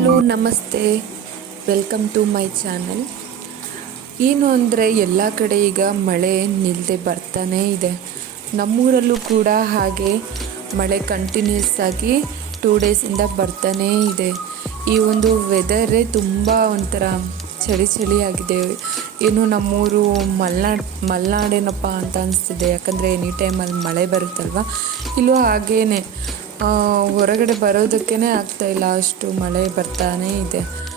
Hello namaste. Welcome to my channel. ಏನು ಅಂದರೆ ಎಲ್ಲ ಕಡೆ ಈಗ ಮಳೆ ನಿಲ್ಲದೆ ಬರ್ತಾನೇ ಇದೆ. ನಮ್ಮೂರಲ್ಲೂ ಕೂಡ ಹಾಗೆ ಮಳೆ ಕಂಟಿನ್ಯೂಸ್ ಆಗಿ ಟೂ ಡೇಸಿಂದ ಬರ್ತಾನೇ ಇದೆ. ಈ ಒಂದು ವೆದರೇ ತುಂಬ ಒಂಥರ ಚಳಿ ಚಳಿ ಆಗಿದೆ. ಏನು ನಮ್ಮೂರು ಮಲ್ನಾಡ್ ಮಲೆನಾಡೇನಪ್ಪ ಅಂತ ಅನಿಸ್ತಿದೆ. ಯಾಕಂದರೆ ಎನಿ ಟೈಮಲ್ಲಿ ಮಳೆ ಬರುತ್ತಲ್ವ? ಇಲ್ಲೂ ಹಾಗೇನೆ. ಆ, ಹೊರಗಡೆ ಬರೋದಕ್ಕೇ ಇಲ್ಲ. ಅಷ್ಟು ಮಳೆ ಬರ್ತಾನೇ ಇದೆ.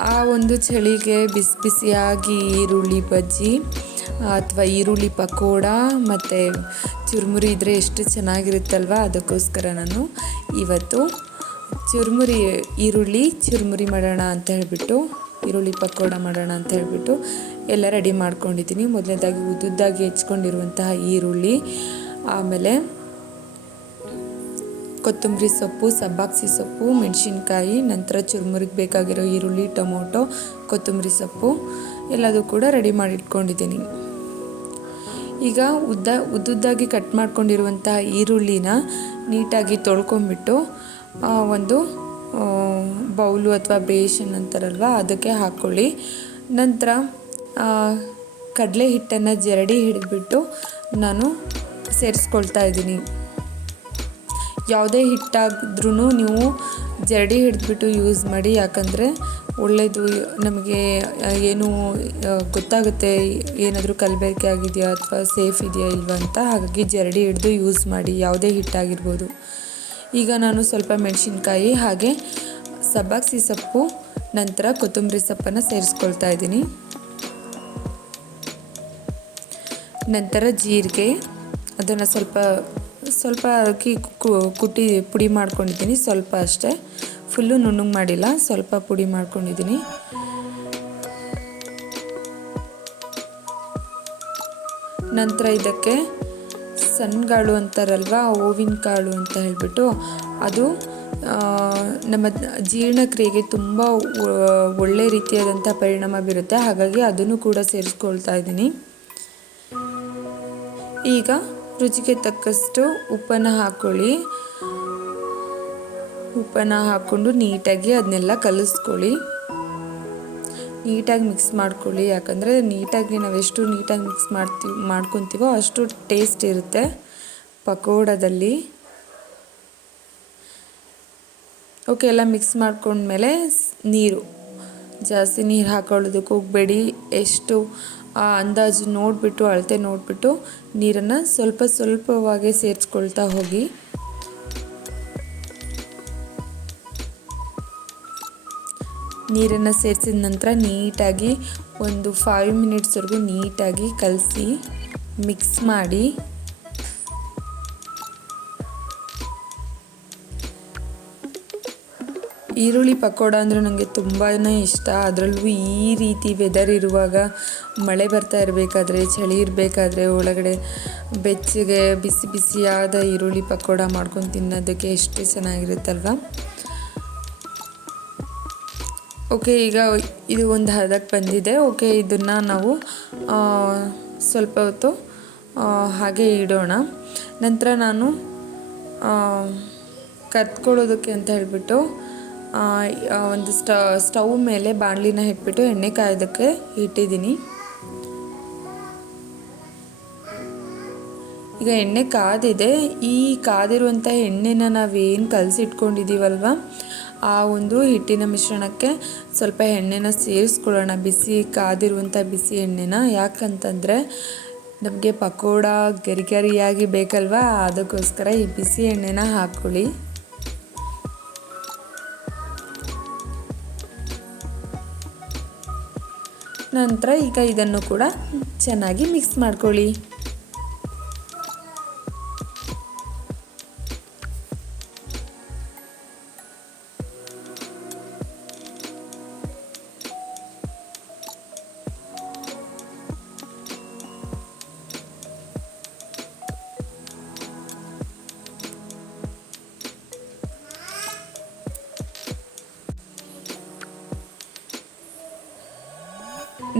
ಆ, ಒಂದು ಚಳಿಗೆ ಬಿಸಿ ಬಿಸಿಯಾಗಿ ಈರುಳ್ಳಿ ಬಜ್ಜಿ ಅಥವಾ ಈರುಳ್ಳಿ ಪಕೋಡ ಮತ್ತು ಚುರುಮುರಿ ಇದ್ದರೆ ಎಷ್ಟು ಚೆನ್ನಾಗಿರುತ್ತಲ್ವ? ಅದಕ್ಕೋಸ್ಕರ ನಾನು ಇವತ್ತು ಚುರುಮುರಿ ಈರುಳ್ಳಿ ಚುರುಮುರಿ ಮಾಡೋಣ ಅಂತ ಹೇಳಿಬಿಟ್ಟು ಈರುಳ್ಳಿ ಪಕೋಡ ಮಾಡೋಣ ಅಂತ ಹೇಳಿಬಿಟ್ಟು ಎಲ್ಲ ರೆಡಿ ಮಾಡ್ಕೊಂಡಿದ್ದೀನಿ. ಮೊದಲನೇದಾಗಿ ಉದ್ದುದ್ದಾಗಿ ಹೆಚ್ಕೊಂಡಿರುವಂತಹ ಈರುಳ್ಳಿ ಆಮೇಲೆ ಕೊತ್ತಂಬರಿ ಸೊಪ್ಪು ಸಬ್ಬಾಕ್ಸಿ ಸೊಪ್ಪು, ಮೆಣಸಿನ್ಕಾಯಿ, ನಂತರ ಚುರುಮುರಿಗೆ ಬೇಕಾಗಿರೋ ಈರುಳ್ಳಿ, ಟೊಮೊಟೊ, ಕೊತ್ತಂಬರಿ ಸೊಪ್ಪು ಎಲ್ಲದೂ ಕೂಡ ರೆಡಿ ಮಾಡಿ ಇಟ್ಕೊಂಡಿದ್ದೀನಿ ಈಗ ಉದ್ದ, ಉದ್ದುದ್ದಾಗಿ ಕಟ್ ಮಾಡ್ಕೊಂಡಿರುವಂಥ ಈರುಳ್ಳಿನ ನೀಟಾಗಿ ತೊಳ್ಕೊಂಬಿಟ್ಟು ಒಂದು ಬೌಲು ಅಥವಾ ಬೇಷನ್ ಅಂತಾರಲ್ವ ಅದಕ್ಕೆ ಹಾಕ್ಕೊಳ್ಳಿ ನಂತರ ಕಡಲೆ ಹಿಟ್ಟನ್ನು ಜರಡಿ ಹಿಡಿದ್ಬಿಟ್ಟು ನಾನು ಸೇರಿಸ್ಕೊಳ್ತಾ ಇದ್ದೀನಿ. ಯಾವುದೇ ಹಿಟ್ಟಾದ್ರೂ ನೀವು ಜರಡಿ ಹಿಡಿದ್ಬಿಟ್ಟು ಯೂಸ್ ಮಾಡಿ, ಯಾಕಂದರೆ ಒಳ್ಳೆಯದು ನಮಗೆ ಏನು ಗೊತ್ತಾಗುತ್ತೆ ಏನಾದರೂ ಕಲಬೆರಕೆ ಆಗಿದೆಯಾ ಅಥವಾ ಸೇಫ್ ಇದೆಯಾ ಇಲ್ವಾ ಅಂತ, ಹಾಗಾಗಿ ಜರಡಿ ಹಿಡಿದು ಯೂಸ್ ಮಾಡಿ, ಯಾವುದೇ ಹಿಟ್ಟಾಗಿರ್ಬೋದು. ಈಗ ನಾನು ಸ್ವಲ್ಪ ಮೆಣಸಿನ್ಕಾಯಿ ಹಾಗೆ ಸಬ್ಬಾಕ್ಸಿ ಸೊಪ್ಪು, ನಂತರ ಕೊತ್ತಂಬರಿ ಸೊಪ್ಪನ್ನು ಸೇರಿಸ್ಕೊಳ್ತಾ ಇದ್ದೀನಿ. ನಂತರ ಜೀರಿಗೆ, ಅದನ್ನು ಸ್ವಲ್ಪ ಸ್ವಲ್ಪ ಅಕ್ಕಿ ಕುಟ್ಟಿ ಪುಡಿ ಮಾಡ್ಕೊಂಡಿದ್ದೀನಿ, ಸ್ವಲ್ಪ ಅಷ್ಟೇ. ಫುಲ್ಲು ನುಣ್ಣಗೆ ಮಾಡಿಲ್ಲ, ಸ್ವಲ್ಪ ಪುಡಿ ಮಾಡ್ಕೊಂಡಿದ್ದೀನಿ. ನಂತರ ಇದಕ್ಕೆ ಸಣ್ಣಗಾಳು ಅಂತಾರಲ್ವ ಹೂವಿನ ಕಾಳು ಅಂತ ಹೇಳಿಬಿಟ್ಟು ಅದು ನಮ್ಮ ಜೀರ್ಣಕ್ರಿಯೆಗೆ ತುಂಬ ಒಳ್ಳೆ ರೀತಿಯಾದಂಥ ಪರಿಣಾಮ ಬೀರುತ್ತೆ. ಹಾಗಾಗಿ ಅದನ್ನು ಕೂಡ ಸೇರಿಸ್ಕೊಳ್ತಾ ಇದ್ದೀನಿ. ಈಗ ರುಚಿಗೆ ತಕ್ಕಷ್ಟು ಉಪ್ಪನ್ನು ಹಾಕ್ಕೊಳ್ಳಿ ಉಪ್ಪನ್ನ ಹಾಕ್ಕೊಂಡು ನೀಟಾಗಿ ಅದನ್ನೆಲ್ಲ ಕಲಿಸ್ಕೊಳ್ಳಿ. ನೀಟಾಗಿ ಮಿಕ್ಸ್ ಮಾಡ್ಕೊಳ್ಳಿ. ಯಾಕಂದರೆ ನೀಟಾಗಿ ನಾವೆಷ್ಟು ನೀಟಾಗಿ ಮಿಕ್ಸ್ ಮಾಡ್ತೀವಿ, ಮಾಡ್ಕೊತೀವೋ ಅಷ್ಟು ಟೇಸ್ಟ್ ಇರುತ್ತೆ ಪಕೋಡದಲ್ಲಿ. ಓಕೆ, ಎಲ್ಲ ಮಿಕ್ಸ್ ಮಾಡ್ಕೊಂಡ್ಮೇಲೆ ನೀರು. ಜಾಸ್ತಿ ನೀರು ಹಾಕೊಳ್ಳೋದಕ್ಕೆ ಹೋಗಬೇಡಿ. ಎಷ್ಟು ಆ ಅಂದಾಜು ನೋಡಿಬಿಟ್ಟು, ಅಳತೆ ನೋಡಿಬಿಟ್ಟು ನೀರನ್ನು ಸ್ವಲ್ಪ ಸ್ವಲ್ಪವಾಗಿ ಸೇರಿಸ್ಕೊಳ್ತಾ ಹೋಗಿ. ನೀರನ್ನು ಸೇರಿಸಿದ ನಂತರ ನೀಟಾಗಿ ಒಂದು ಫೈವ್ ಮಿನಿಟ್ಸ್ವರೆಗೂ ನೀಟಾಗಿ ಕಲಸಿ ಮಿಕ್ಸ್ ಮಾಡಿ. ಈರುಳ್ಳಿ ಪಕೋಡ ಅಂದರೆ ನನಗೆ ತುಂಬಾ ಇಷ್ಟ. ಅದರಲ್ಲೂ ಈ ರೀತಿ ವೆದರ್ ಇರುವಾಗ ಮಳೆ ಬರ್ತಾ ಇರಬೇಕಾದ್ರೆ, ಚಳಿ ಇರಬೇಕಾದ್ರೆ ಒಳಗಡೆ ಬೆಚ್ಚಗೆ ಬಿಸಿ ಬಿಸಿಯಾದ ಈರುಳ್ಳಿ ಪಕೋಡ ಮಾಡ್ಕೊಂಡು ತಿನ್ನೋದಕ್ಕೆ ಎಷ್ಟು ಚೆನ್ನಾಗಿರುತ್ತಲ್ವ? ಓಕೆ ಈಗ ಇದು ಒಂದು ಹದಕ್ಕೆ ಬಂದಿದೆ. ಓಕೆ ಇದನ್ನು ನಾವು ಸ್ವಲ್ಪ ಹೊತ್ತು ಹಾಗೆ ಇಡೋಣ. ನಂತರ ನಾನು ಕತ್ಕೊಳ್ಳೋದಕ್ಕೆ ಅಂತ ಹೇಳಿಬಿಟ್ಟು ಒಂದು ಸ್ಟ ಸ್ಟವ್ ಮೇಲೆ ಬಾಣಲಿನ ಇಟ್ಬಿಟ್ಟು ಎಣ್ಣೆ ಕಾಯೋದಕ್ಕೆ ಇಟ್ಟಿದ್ದೀನಿ. ಈಗ ಎಣ್ಣೆ ಕಾದಿದೆ. ಈ ಕಾದಿರುವಂಥ ಎಣ್ಣೆನ ನಾವೇನು ಕಲಸಿಟ್ಕೊಂಡಿದ್ದೀವಲ್ವ? ಆ ಒಂದು ಹಿಟ್ಟಿನ ಮಿಶ್ರಣಕ್ಕೆ ಸ್ವಲ್ಪ ಎಣ್ಣೆನ ಸೇರಿಸ್ಕೊಳ್ಳೋಣ. ಬಿಸಿ ಕಾದಿರುವಂಥ ಬಿಸಿ ಎಣ್ಣೆನ. ಯಾಕಂತಂದರೆ ನಮಗೆ ಪಕೋಡ ಗರಿ ಗರಿಯಾಗಿ ಬೇಕಲ್ವಾ? ಅದಕ್ಕೋಸ್ಕರ ಈ ಬಿಸಿ ಎಣ್ಣೆನ ಹಾಕ್ಕೊಳ್ಳಿ. ನಂತರ ಈಗ ಇದನ್ನು ಕೂಡ ಚೆನ್ನಾಗಿ ಮಿಕ್ಸ್ ಮಾಡ್ಕೊಳ್ಳಿ.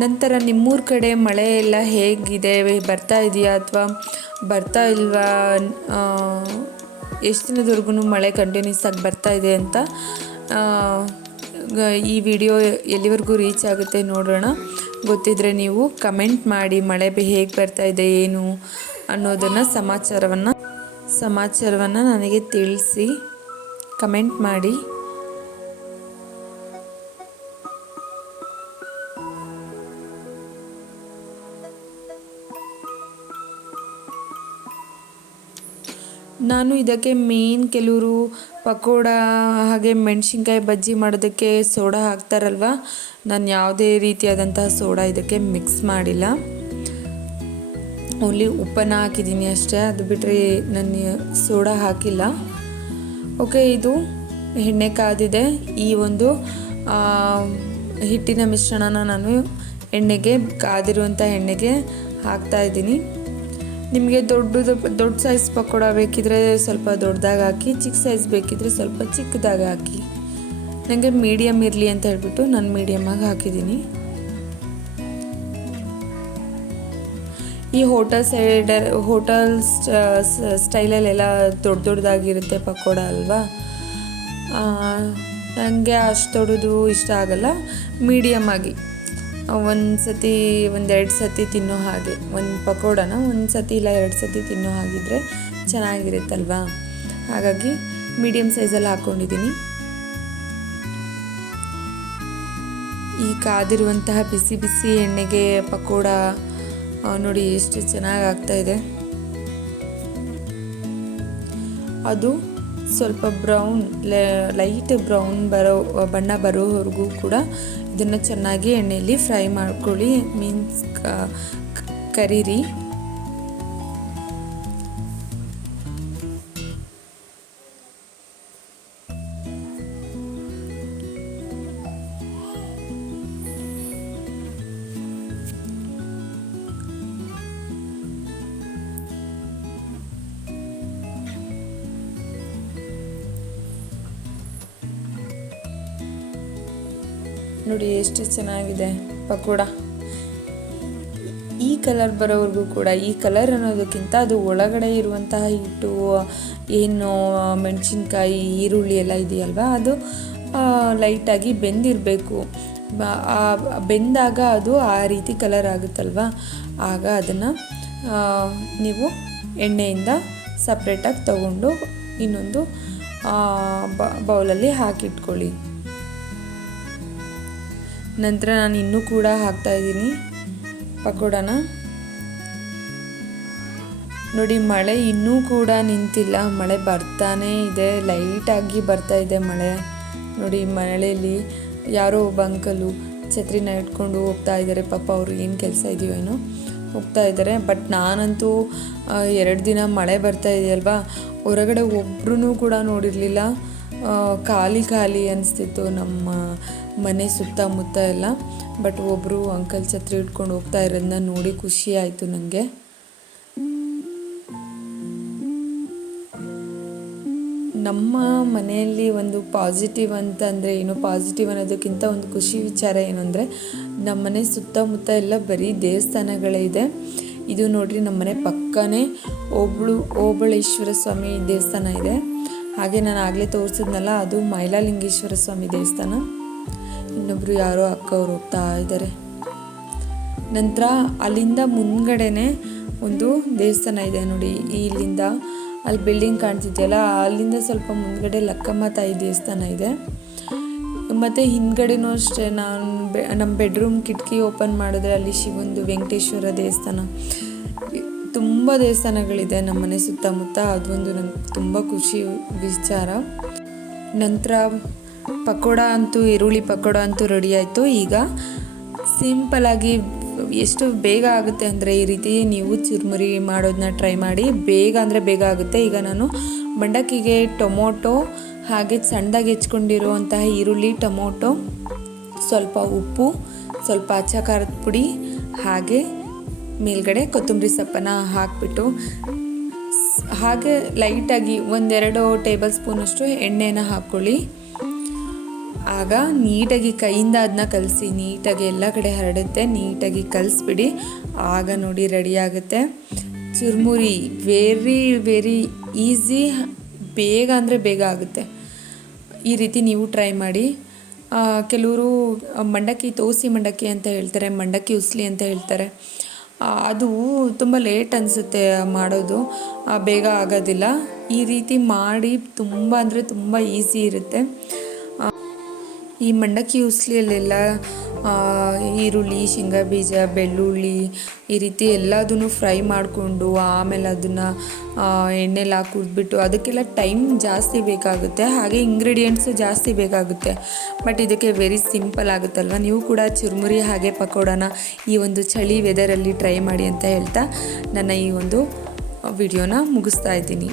ನಂತರ ನಿಮ್ಮೂರ ಕಡೆ ಮಳೆ ಎಲ್ಲ ಹೇಗಿದೆ? ಬರ್ತಾ ಇದೆಯಾ ಅಥವಾ ಬರ್ತಾ ಇಲ್ವಾ? ಎಷ್ಟು ದಿನದವರೆಗೂ ಮಳೆ ಕಂಟಿನ್ಯೂಸ್ ಆಗಿ ಬರ್ತಾ ಇದೆ ಅಂತ ಈ ವಿಡಿಯೋ ಎಲ್ಲಿವರೆಗೂ ರೀಚ್ ಆಗುತ್ತೆ ನೋಡೋಣ. ಗೊತ್ತಿದ್ರೆ ನೀವು ಕಮೆಂಟ್ ಮಾಡಿ ಮಳೆ ಹೇಗೆ ಬರ್ತಾ ಇದೆ, ಏನು ಅನ್ನೋದನ್ನು ಸಮಾಚಾರವನ್ನು ಸಮಾಚಾರವನ್ನು ನನಗೆ ತಿಳಿಸಿ ಕಮೆಂಟ್ ಮಾಡಿ. ನಾನು ಇದಕ್ಕೆ ಮೇನ್ ಕೆಲವರು ಪಕೋಡ, ಹಾಗೆ ಮೆಣಸಿನ್ಕಾಯಿ ಬಜ್ಜಿ ಮಾಡೋದಕ್ಕೆ ಸೋಡಾ ಹಾಕ್ತಾರಲ್ವ? ನಾನು ಯಾವುದೇ ರೀತಿಯಾದಂತಹ ಸೋಡಾ ಇದಕ್ಕೆ ಮಿಕ್ಸ್ ಮಾಡಿಲ್ಲ. ಓನ್ಲಿ ಉಪ್ಪನ್ನು ಹಾಕಿದ್ದೀನಿ ಅಷ್ಟೇ. ಅದು ಬಿಟ್ಟರೆ ನಾನು ಸೋಡಾ ಹಾಕಿಲ್ಲ. ಓಕೆ ಇದು ಎಣ್ಣೆ ಕಾದಿದೆ. ಈ ಒಂದು ಹಿಟ್ಟಿನ ಮಿಶ್ರಣನ ನಾನು ಎಣ್ಣೆಗೆ ಕಾದಿರುವಂಥ ಎಣ್ಣೆಗೆ ಹಾಕ್ತಾ ಇದ್ದೀನಿ. ನಿಮಗೆ ದೊಡ್ಡದು ದೊಡ್ಡ ಸೈಜ್ ಪಕೋಡ ಬೇಕಿದ್ರೆ ಸ್ವಲ್ಪ ದೊಡ್ಡದಾಗಿ ಹಾಕಿ, ಚಿಕ್ಕ ಸೈಜ್ ಬೇಕಿದ್ರೆ ಸ್ವಲ್ಪ ಚಿಕ್ಕದಾಗಿ ಹಾಕಿ. ನನಗೆ ಮೀಡಿಯಮ್ ಇರಲಿ ಅಂತ ಹೇಳ್ಬಿಟ್ಟು ನಾನು ಮೀಡಿಯಮಾಗಿ ಹಾಕಿದ್ದೀನಿ. ಈ ಹೋಟೆಲ್ ಸೈಡ್ ಹೋಟೆಲ್ ಸ್ಟೈಲಲ್ಲೆಲ್ಲ ದೊಡ್ಡ ದೊಡ್ಡದಾಗಿರುತ್ತೆ ಪಕೋಡ ಅಲ್ವಾ? ನನಗೆ ಅಷ್ಟು ದೊಡ್ಡದು ಇಷ್ಟ ಆಗಲ್ಲ. ಮೀಡಿಯಮ್ ಆಗಿ. ಒಂದು ಸತಿ ಒಂದೆರಡು ಸತಿ ತಿನ್ನೋ ಹಾಗೆ, ಒಂದು ಪಕೋಡನ ಒಂದು ಸತಿ ಇಲ್ಲ ಎರಡು ಸತಿ ತಿನ್ನೋ ಹಾಗಿದ್ರೆ ಚೆನ್ನಾಗಿರುತ್ತಲ್ವಾ? ಹಾಗಾಗಿ ಮೀಡಿಯಮ್ ಸೈಜಲ್ಲಿ ಹಾಕ್ಕೊಂಡಿದ್ದೀನಿ ಈ ಕಾದಿರುವಂತಹ ಬಿಸಿ ಬಿಸಿ ಎಣ್ಣೆಗೆ ಪಕೋಡ ನೋಡಿ ಎಷ್ಟು ಚೆನ್ನಾಗಿ ಆಗ್ತಾ ಇದೆ. ಅದು ಸ್ವಲ್ಪ ಬ್ರೌನ್ ಲೈಟ್ ಬ್ರೌನ್ ಬರೋ, ಬಣ್ಣ ಬರೋವರೆಗೂ ಕೂಡ ಇದನ್ನು ಚೆನ್ನಾಗಿ ಎಣ್ಣೆಯಲ್ಲಿ ಫ್ರೈ ಮಾಡ್ಕೊಳ್ಳಿ. ಮೀನ್ಸ್ ಕರೀರಿ. ನೋಡಿ ಎಷ್ಟು ಚೆನ್ನಾಗಿದೆ ಪಕೋಡ. ಈ ಕಲರ್ ಬರೋವರೆಗೂ ಕೂಡ, ಈ ಕಲರ್ ಅನ್ನೋದಕ್ಕಿಂತ ಅದು ಒಳಗಡೆ ಇರುವಂತಹ ಹಿಟ್ಟು, ಏನು, ಮೆಣಸಿನ್ಕಾಯಿ, ಈರುಳ್ಳಿ ಎಲ್ಲ ಇದೆಯಲ್ವಾ? ಅದು ಲೈಟಾಗಿ ಬೆಂದಿರಬೇಕು. ಬೆಂದಾಗ ಅದು ಆ ರೀತಿ ಕಲರ್ ಆಗುತ್ತಲ್ವ? ಆಗ ಅದನ್ನು ನೀವು ಎಣ್ಣೆಯಿಂದ ಸಪ್ರೇಟಾಗಿ ತಗೊಂಡು ಇನ್ನೊಂದು ಬೌಲಲ್ಲಿ ಹಾಕಿಟ್ಕೊಳ್ಳಿ. ನಂತರ ನಾನು ಇನ್ನೂ ಕೂಡ ಹಾಕ್ತಾ ಇದ್ದೀನಿ ಪಕೋಡನ. ನೋಡಿ, ಮಳೆ ಇನ್ನೂ ಕೂಡ ನಿಂತಿಲ್ಲ. ಮಳೆ ಬರ್ತಾನೇ ಇದೆ. ಲೈಟಾಗಿ ಬರ್ತಾ ಇದೆ ಮಳೆ. ನೋಡಿ, ಮಳೆಯಲ್ಲಿ ಯಾರೋ ಒಬ್ಬ ಅಂಕಲು ಛತ್ರಿನ ಇಟ್ಕೊಂಡು ಹೋಗ್ತಾ ಇದ್ದಾರೆ. ಪಾಪ ಅವರು ಏನು ಕೆಲಸ ಇದೆಯೋ ಏನೋ ಹೋಗ್ತಾ ಇದ್ದಾರೆ. ಬಟ್ ನಾನಂತೂ ಎರಡು ದಿನ ಮಳೆ ಬರ್ತಾ ಇದೆಯಲ್ವಾ? ಹೊರಗಡೆ ಒಬ್ರು ಕೂಡ ನೋಡಿರಲಿಲ್ಲ. ಖಾಲಿ ಖಾಲಿ ಅನಿಸ್ತಿತ್ತು ನಮ್ಮ ಮನೆ ಸುತ್ತಮುತ್ತ ಎಲ್ಲ ಬಟ್ ಒಬ್ಬರು ಅಂಕಲ್ ಛತ್ರಿ ಇಟ್ಕೊಂಡು ಹೋಗ್ತಾ ಇರೋದನ್ನ ನೋಡಿ ಖುಷಿ ಆಯಿತು ನನಗೆ ನಮ್ಮ ಮನೆಯಲ್ಲಿ ಒಂದು ಪಾಸಿಟಿವ್ ಅಂತಂದರೆ ಏನು ಪಾಸಿಟಿವ್ ಅನ್ನೋದಕ್ಕಿಂತ ಒಂದು ಖುಷಿ ವಿಚಾರ ಏನು ಅಂದರೆ, ನಮ್ಮ ಮನೆ ಸುತ್ತಮುತ್ತ ಎಲ್ಲ ಬರೀ ದೇವಸ್ಥಾನಗಳೇ ಇದೆ. ಇದು ನೋಡಿರಿ ನಮ್ಮ ಮನೆ ಪಕ್ಕನೇ ಓಬಳು ಓಬಳೇಶ್ವರ ಸ್ವಾಮಿ ದೇವಸ್ಥಾನ ಇದೆ. ಹಾಗೆ ನಾನು ಆಗಲೇ ತೋರಿಸಿದ್ನಲ್ಲ, ಅದು ಮೈಲಾಲಿಂಗೇಶ್ವರ ಸ್ವಾಮಿ ದೇವಸ್ಥಾನ. ಇನ್ನೊಬ್ಬರು ಯಾರೋ ಅಕ್ಕ ಅವ್ರು ಹೋಗ್ತಾ ಇದ್ದಾರೆ. ನಂತರ ಅಲ್ಲಿಂದ ಮುಂದ್ಗಡೆನೆ ಒಂದು ದೇವಸ್ಥಾನ ಇದೆ ನೋಡಿ. ಇಲ್ಲಿಂದ ಅಲ್ಲಿ ಬಿಲ್ಡಿಂಗ್ ಕಾಣ್ತಿದೆಯಲ್ಲ, ಅಲ್ಲಿಂದ ಸ್ವಲ್ಪ ಮುಂದ್ಗಡೆ ಲಕ್ಕಮ್ಮ ತಾಯಿ ದೇವಸ್ಥಾನ ಇದೆ. ಮತ್ತು ಹಿಂದ್ಗಡೆನೂ ಅಷ್ಟೇ, ನಾನು ಬೆ ನಮ್ಮ ಬೆಡ್ರೂಮ್ ಕಿಟಕಿ ಓಪನ್ ಮಾಡಿದ್ರೆ ಅಲ್ಲಿ ಶಿವಂದು ವೆಂಕಟೇಶ್ವರ ದೇವಸ್ಥಾನ. ತುಂಬ ದೇವಸ್ಥಾನಗಳಿದೆ ನಮ್ಮ ಮನೆ ಸುತ್ತಮುತ್ತ, ಅದೊಂದು ನಂಗೆ ತುಂಬ ಖುಷಿ ವಿಚಾರ. ನಂತರ ಪಕೋಡ ಅಂತೂ, ಈರುಳ್ಳಿ ಪಕೋಡ ಅಂತೂ ರೆಡಿ ಆಯಿತು. ಈಗ ಸಿಂಪಲಾಗಿ ಎಷ್ಟು ಬೇಗ ಆಗುತ್ತೆ ಅಂದರೆ ಈ ರೀತಿ ನೀವು ಚುರುಮುರಿ ಮಾಡೋದನ್ನ ಟ್ರೈ ಮಾಡಿ. ಬೇಗ ಅಂದರೆ ಬೇಗ ಆಗುತ್ತೆ. ಈಗ ನಾನು ಮಂಡಕ್ಕಿಗೆ ಟೊಮೊಟೊ, ಹಾಗೆ ಸಣ್ಣದಾಗಿ ಹೆಚ್ಕೊಂಡಿರುವಂತಹ ಈರುಳ್ಳಿ, ಟೊಮೊಟೊ, ಸ್ವಲ್ಪ ಉಪ್ಪು, ಸ್ವಲ್ಪ ಅಚ್ಚ ಖಾರದ ಪುಡಿ, ಹಾಗೆ ಮೇಲ್ಗಡೆ ಕೊತ್ತಂಬರಿ ಸೊಪ್ಪನ್ನು ಹಾಕಿಬಿಟ್ಟು, ಹಾಗೆ ಲೈಟಾಗಿ ಒಂದೆರಡು ಟೇಬಲ್ ಸ್ಪೂನಷ್ಟು ಎಣ್ಣೆನ ಹಾಕ್ಕೊಳ್ಳಿ ಆಗ ನೀಟಾಗಿ ಕೈಯಿಂದ ಅದನ್ನ ಕಲಸಿ, ನೀಟಾಗಿ ಎಲ್ಲ ಕಡೆ ಹರಡುತ್ತೆ, ನೀಟಾಗಿ ಕಲಿಸ್ಬಿಡಿ. ಆಗ ನೋಡಿ ರೆಡಿ ಆಗುತ್ತೆ. ಚುರುಮುರಿ ವೆರಿ ವೆರಿ ಈಸಿ ಬೇಗ ಅಂದರೆ ಬೇಗ ಆಗುತ್ತೆ. ಈ ರೀತಿ ನೀವು ಟ್ರೈ ಮಾಡಿ. ಕೆಲವರು ಮಂಡಕ್ಕಿ, ತೋಸಿ ಮಂಡಕ್ಕಿ ಅಂತ ಹೇಳ್ತಾರೆ, ಮಂಡಕ್ಕಿ ಉಸ್ಲಿ ಅಂತ ಹೇಳ್ತಾರೆ. ಅದು ತುಂಬ ಲೇಟ್ ಅನಿಸುತ್ತೆ ಮಾಡೋದು. ಬೇಗ ಆಗೋದಿಲ್ಲ. ಈ ರೀತಿ ಮಾಡಿ ತುಂಬ ಅಂದರೆ ತುಂಬ ಈಸಿ ಇರುತ್ತೆ. ಈ ಮಂಡಕ್ಕಿ ಉಸ್ಲಿಯಲ್ಲೆಲ್ಲ ಈರುಳ್ಳಿ, ಶೇಂಗಾ ಬೀಜ, ಬೆಳ್ಳುಳ್ಳಿ ಈ ರೀತಿ ಎಲ್ಲದನ್ನು ಫ್ರೈ ಮಾಡಿಕೊಂಡು ಆಮೇಲೆ ಅದನ್ನು ಎಣ್ಣೆಲಿ ಹಾಕಿ ಹುರಿದ್ಬಿಟ್ಟು ಅದಕ್ಕೆಲ್ಲ ಟೈಮ್ ಜಾಸ್ತಿ ಬೇಕಾಗುತ್ತೆ. ಹಾಗೆ ಇಂಗ್ರೀಡಿಯೆಂಟ್ಸು ಜಾಸ್ತಿ ಬೇಕಾಗುತ್ತೆ. ಬಟ್ ಇದಕ್ಕೆ ವೆರಿ ಸಿಂಪಲ್ ಆಗುತ್ತಲ್ವ? ನೀವು ಕೂಡ ಚುರುಮುರಿ ಹಾಗೆ ಪಕೋಡನ ಈ ಒಂದು ಚಳಿ ವೆದರಲ್ಲಿ ಟ್ರೈ ಮಾಡಿ ಅಂತ ಹೇಳ್ತಾ ನನ್ನ ಈ ಒಂದು ವಿಡಿಯೋನ ಮುಗಿಸ್ತಾ ಇದ್ದೀನಿ.